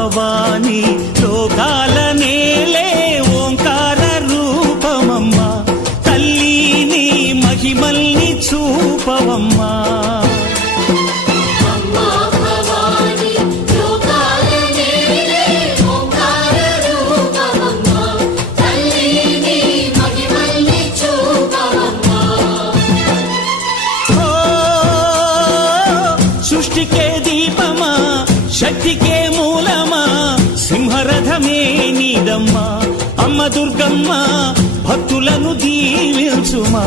భవాని లోకాల నేలే ఓంకార రూపమమ్మా తల్లి నీ మహిమల్ని చూపవమ్మా సృష్టికే దీపమా శక్తికే మూలమా సింహరథమే నీదమ్మా అమ్మ దుర్గమ్మ భక్తులను దీవించుమా